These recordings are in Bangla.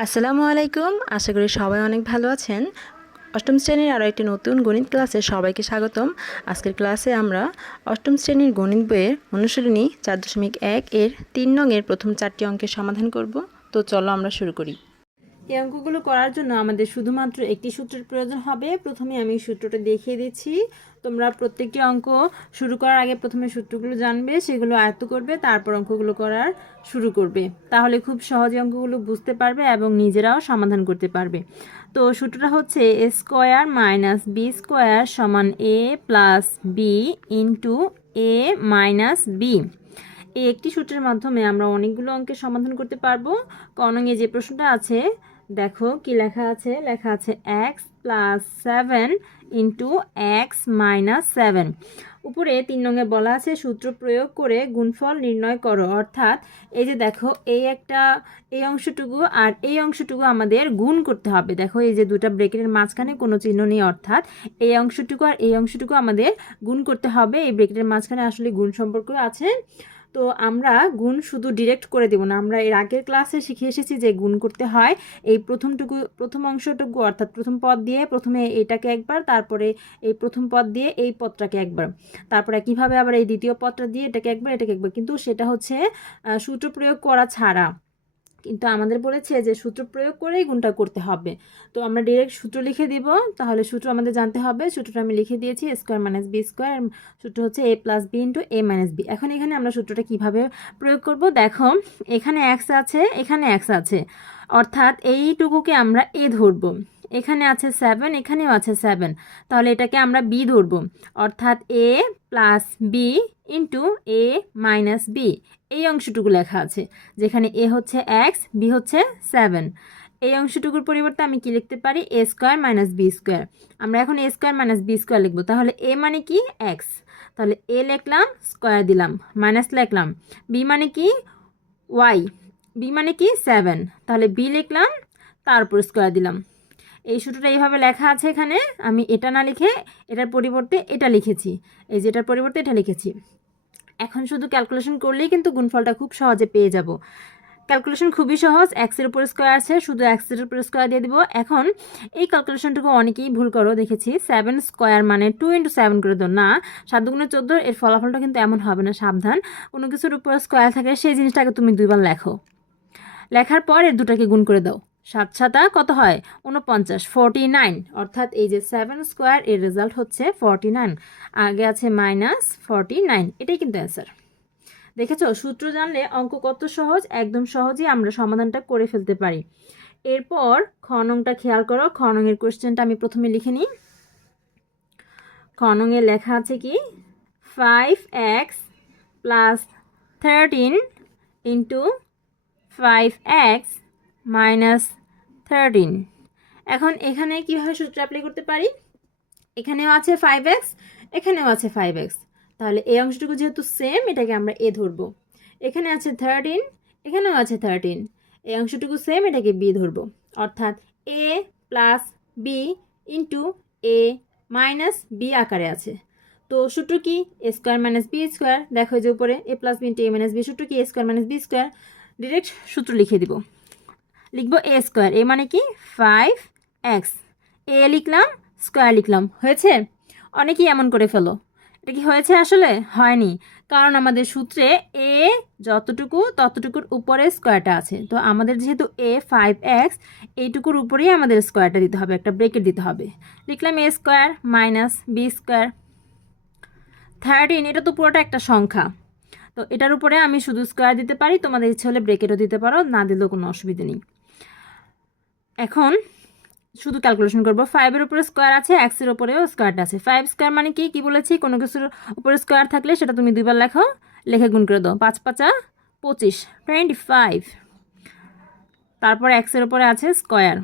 আসসালামু আলাইকুম। আশা করি সবাই অনেক ভালো আছেন। অষ্টম শ্রেণির আরও একটি নতুন গণিত ক্লাসে সবাইকে স্বাগতম। আজকের ক্লাসে আমরা অষ্টম শ্রেণির গণিত বইয়ের অনুশীলনী চার দশমিক এক এর তিন নংয়ের প্রথম চারটি অঙ্কের সমাধান করব। তো চলো আমরা শুরু করি। এই অঙ্কগুলো করার জন্য আমাদের শুধুমাত্র একটি সূত্রের প্রয়োজন হবে। প্রথমে আমি সূত্রটা দেখিয়ে দিচ্ছি। তোমরা প্রত্যেকটি অঙ্ক শুরু করার আগে প্রথমে সূত্রগুলো জানবে, সেগুলো আয়ত্ত করবে, তারপর অঙ্কগুলো করার শুরু করবে। তাহলে খুব সহজে অঙ্কগুলো বুঝতে পারবে এবং নিজেরাও সমাধান করতে পারবে। তো সূত্রটা হচ্ছে A square minus B square সমান A plus B into A minus B এই একটি সূত্রের মাধ্যমে আমরা অনেকগুলো অঙ্কের সমাধান করতে পারব। কনঙে যে প্রশ্নটা আছে, দেখো কি লেখা আছে? লেখা আছে X plus seven into X minus seven উপরে তিন রঙে বলা আছে, সূত্র প্রয়োগ করে গুণফল নির্ণয় করো। অর্থাৎ এই যে দেখো, এই একটা, এই অংশটুকু আর এই অংশটুকু আমাদের গুণ করতে হবে। দেখো, এই যে দুটা ব্রেকেটের মাঝখানে কোনো চিহ্ন নেই, অর্থাৎ এই অংশটুকু আর এই অংশটুকু আমাদের গুণ করতে হবে। এই ব্রেকেটের মাঝখানে আসলে গুণ সম্পর্ক আছে। তো আমরা গুণ শুধু ডিরেক্ট করে দেব না। আমরা এর আগের ক্লাসে শিখে এসেছি যে গুণ করতে হয়। এই প্রথমটুকু, প্রথম অংশটুকু অর্থাৎ প্রথম পদ দিয়ে প্রথমে এটাকে একবার, তারপরে এই প্রথম পদ দিয়ে এই পদটাকে একবার। তারপরে কীভাবে আবার এই দ্বিতীয় পদটা দিয়ে এটাকে একবার এটাকে একবার। কিন্তু সেটা হচ্ছে সূত্র প্রয়োগ করা ছাড়া। কিন্তু আমাদের বলেছে যে সূত্র প্রয়োগ করেই গুণটা করতে হবে। তো আমরা ডিরেক্ট সূত্র লিখে দিব, তাহলে সূত্র আমাদের জানতে হবে। সূত্রটা আমি লিখে দিয়েছি স্কোয়ার মাইনাস বি স্কোয়ার সূত্র হচ্ছে A plus B into A minus B এখন এখানে আমরা সূত্রটা কীভাবে প্রয়োগ করব? দেখো, এখানে এক্স আছে, এখানে এক্স আছে। অর্থাৎ এইটুকুকে আমরা এ ধরবো। এখানে আছে সেভেন এখানেও আছে সেভেন তাহলে এটাকে আমরা বি ধরবো। অর্থাৎ A plus B into A minus B এই অংশটুকু লেখা আছে, যেখানে এ হচ্ছে এক্স বি হচ্ছে সেভেন এই অংশটুকুর পরিবর্তে আমি কি লিখতে পারি? A square minus B square আমরা এখন A square minus B square লিখব। তাহলে এ মানে কি? এক্স তাহলে এ লিখলাম স্কোয়ার দিলাম মাইনাস লিখলাম। বি মানে কি? ওয়াই বি মানে কি? সেভেন তাহলে বি লিখলাম তারপর স্কোয়ার দিলাম। এই সূত্রটা এইভাবে লেখা আছে এখানে। আমি এটা না লিখে এটার পরিবর্তে এটা লিখেছি। এই যে এটার পরিবর্তে এটা লিখেছি। এখন শুধু ক্যালকুলেশন করলেই কিন্তু গুণফলটা খুব সহজে পেয়ে যাব। ক্যালকুলেশন খুবই সহজ এক্সের উপর স্কোয়ার আছে, শুধু এক্সের উপর স্কোয়ার দিয়ে দিব। এখন এই ক্যালকুলেশনটুকু অনেকেই ভুল করো, দেখেছি। সেভেন স্কোয়ার মানে টু ইন্টু সেভেন করে দাও। না, সাত দুগুণে চোদ্দ, এর ফলাফলটা কিন্তু এমন হবে না, সাবধান। কোনো কিছুর উপর স্কোয়ার থাকে, সেই জিনিসটাকে তুমি দুইবার লেখো। লেখার পর এর দুটাকে গুণ করে দাও। সাত সাতা কত হয়? উনপঞ্চাশ ফর্টি নাইন অর্থাৎ এই যে সেভেন স্কোয়ার এর রেজাল্ট হচ্ছে ফর্টি নাইন আগে আছে মাইনাস ফর্টি নাইন এটাই কিন্তু অ্যান্সার দেখেছ? সূত্র জানলে অঙ্ক কত সহজ? একদম সহজেই আমরা সমাধানটা করে ফেলতে পারি। এরপর খনংটা খেয়াল করো। খনংয়ের কোশ্চেনটা আমি প্রথমে লিখে নিই। খনংয়ে লেখা আছে কি? Five X plus thirteen into five X minus thirteen এখন এখানে কীভাবে সূত্র অ্যাপ্লাই করতে পারি? এখানেও আছে ফাইভ এক্স এখানেও আছে ফাইভ এক্স তাহলে এই অংশটুকু যেহেতু সেম এটাকে আমরা এ ধরবো। এখানে আছে থার্টিন এখানেও আছে থার্টিন এই অংশটুকু সেম এটাকে বি ধরবো। অর্থাৎ A plus B into A minus B আকারে আছে। তো সূত্র কি? A square minus B square দেখো যে উপরে A plus B into A minus B সূত্র কি? A square minus B square direct সূত্র লিখে দিব। লিখব এ স্কোয়ার এ মানে কি? ফাইভ এক্স এ লিখলাম স্কোয়ার লিখলাম। হয়েছে? অনেকেই এমন করে ফেলো। এটা কি হয়েছে আসলে? হয়নি। কারণ আমাদের সূত্রে এ যতটুকু, ততটুকুর উপরে স্কোয়ারটা আছে। তো আমাদের যেহেতু এ ফাইভ এক্স এইটুকুর উপরেই আমাদের স্কোয়ারটা দিতে হবে, একটা ব্রেকেট দিতে হবে। লিখলাম A square minus B square thirteen এটা তো পুরোটা একটা সংখ্যা। তো এটার উপরে আমি শুধু স্কোয়ার দিতে পারি, তোমাদের ইচ্ছে হলে ব্রেকেটও দিতে পারো, না দিলেও কোনো অসুবিধা নেই। এখন শুধু ক্যালকুলেশন করব। ফাইভের উপরে স্কোয়ার আছে এক্সের উপরেও স্কোয়ারটা আছে। ফাইভ স্কোয়ার মানে কি? কি বলেছি? কোনো কিছুর উপরে স্কোয়ার থাকলে সেটা তুমি দুইবার লেখো, লেখে গুণ করে দাও। পাঁচ পাঁচা পঁচিশ টোয়েন্টি ফাইভ তারপর এক্সের উপরে আছে স্কোয়ার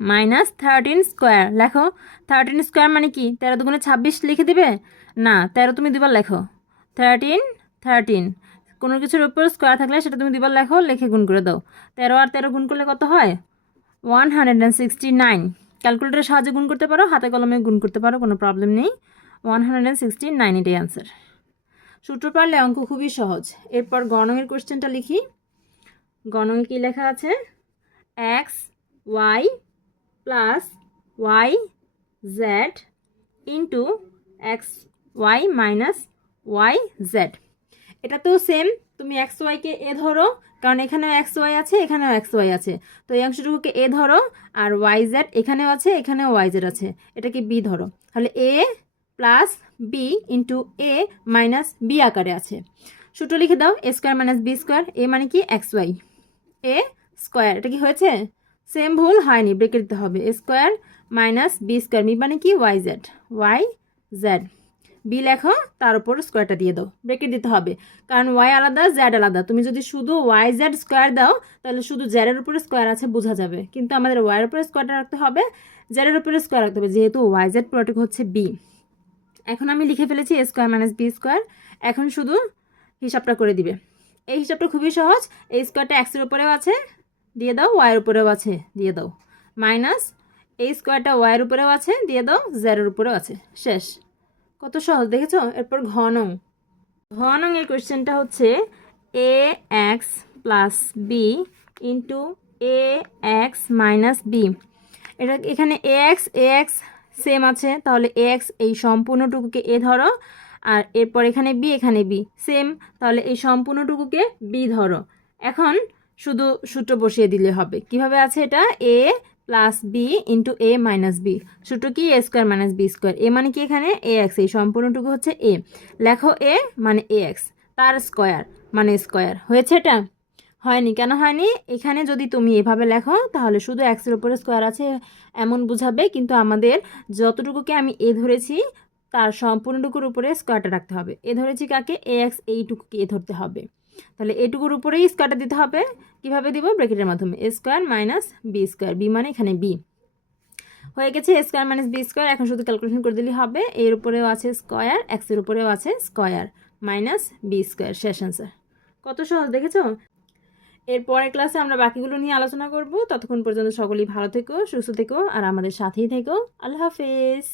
মাইনাস থার্টিন স্কোয়ার লেখো থার্টিন স্কোয়ার মানে কি? তেরো দুগুণে ছাব্বিশ লিখে দিবে? না, তেরো তুমি দুবার লেখো। থার্টিন থার্টিন কোনো কিছুর উপর স্কোয়ার থাকলে সেটা তুমি দুবার লেখো, লিখে গুণ করে দাও। তেরো আর তেরো গুণ করলে কত হয়? One hundred and sixty nine ক্যালকুলেটারের সাহায্যে গুণ করতে পারো, হাতে কলমে গুণ করতে পারো, কোনো প্রবলেম নেই। One hundred and sixty nine এটাই অ্যান্সার সূত্র পারলে অঙ্ক খুবই সহজ। এরপর গণকের কোশ্চেনটা লিখি। গণকে কী লেখা আছে? X Y plus Y Z into X Y minus Y Z এটা তো সেম তুমি এক্স ওয়াইকে এ ধরো, কারণ এখানেও এক্স ওয়াই আছে, এখানেও এক্স ওয়াই আছে। তো এই অংশটুকুকে এ ধরো, আর ওয়াই জেড এখানেও আছে, এখানেও ওয়াই জেড আছে। এটাকে বি ধরো। তাহলে A plus B into A minus B আকারে আছে। সূত্র লিখে দাও A square minus B square A মানে কি? এক্স ওয়াই এ স্কোয়ার এটা কি হয়েছে? সেম ভুল, হয়নি ব্রেকে দিতে হবে। A square minus B square B মানে কি? Y Z Y Z B লেখো তার উপর স্কোয়ারটা দিয়ে দাও ব্রেকে দিতে হবে। কারণ ওয়াই আলাদা জ্যাড আলাদা। তুমি যদি শুধু ওয়াই জ্যাড স্কোয়ার দাও, তাহলে শুধু জ্যাডের উপরে স্কোয়ার আছে, বোঝা যাবে। কিন্তু আমাদের ওয়াইয়ের উপরে স্কোয়ারটা রাখতে হবে জেডের উপরে স্কোয়ার রাখতে হবে। যেহেতু ওয়াই জ্যাড প্রোডাক্ট হচ্ছে বি এখন আমি লিখে ফেলেছি A square minus B square এখন শুধু হিসাবটা করে দিবে। এই হিসাবটা খুবই সহজ। এই স্কোয়ারটা এক্সের উপরেও আছে, দিয়ে দাও ওয়াইয়ের উপরেও আছে, দিয়ে দাও। মাইনাস এই স্কোয়ারটা ওয়াইয়ের উপরেও আছে, দিয়ে দাও জেডের উপরেও আছে। শেষ। কত সহজ, দেখেছ? এরপর ঘনং। ঘনং এর কোয়েশ্চেনটা হচ্ছে A X plus B into A X minus B এটা এখানে A X A X same আছে, তাহলে এ এক্স এই সম্পূর্ণটুকুকে এ ধরো, আর এরপর এখানে বি এখানে বি সেম তাহলে এই সম্পূর্ণটুকুকে বি ধরো। এখন শুধু সূত্র বসিয়ে দিলে হবে। কীভাবে আছে এটা? A plus B into A minus B সূত্র কি? A square minus B square A মানে কি এখানে? এ এক্স এই সম্পূর্ণটুকু হচ্ছে এ লেখো এ মানে এ এক্স তার স্কোয়ার মানে স্কোয়ার হয়েছে এটা হয়নি। কেন হয়নি? এখানে যদি তুমি এভাবে লেখো, তাহলে শুধু এক্সের উপরে স্কোয়ার আছে, এমন বুঝাবে। কিন্তু আমাদের যতটুকুকে আমি এ ধরেছি, তার সম্পূর্ণটুকুর উপরে স্কোয়ারটা রাখতে হবে। এ ধরেছি কাকে? এ এক্স এইটুকুকে এ ধরতে হবে। তাহলে এটুকুর উপরেই স্কোয়ারটা দিতে হবে। কীভাবে দিব? ব্র্যাকেটের মাধ্যমে। A square minus B square B মানে এখানে বি হয়ে গেছে A square minus B square এখন শুধু ক্যালকুলেশন করে দিলেই হবে। এর উপরেও আছে স্কোয়ার এক্সের উপরেও আছে স্কোয়ার মাইনাস বি স্কোয়ার শেষ অ্যান্সার কত সহজ, দেখেছ? এর পরের ক্লাসে আমরা বাকিগুলো নিয়ে আলোচনা করব। ততক্ষণ পর্যন্ত সকলেই ভালো থেকো, সুস্থ থেকো, আর আমাদের সাথেই থেকো। আল্লাহ হাফেজ।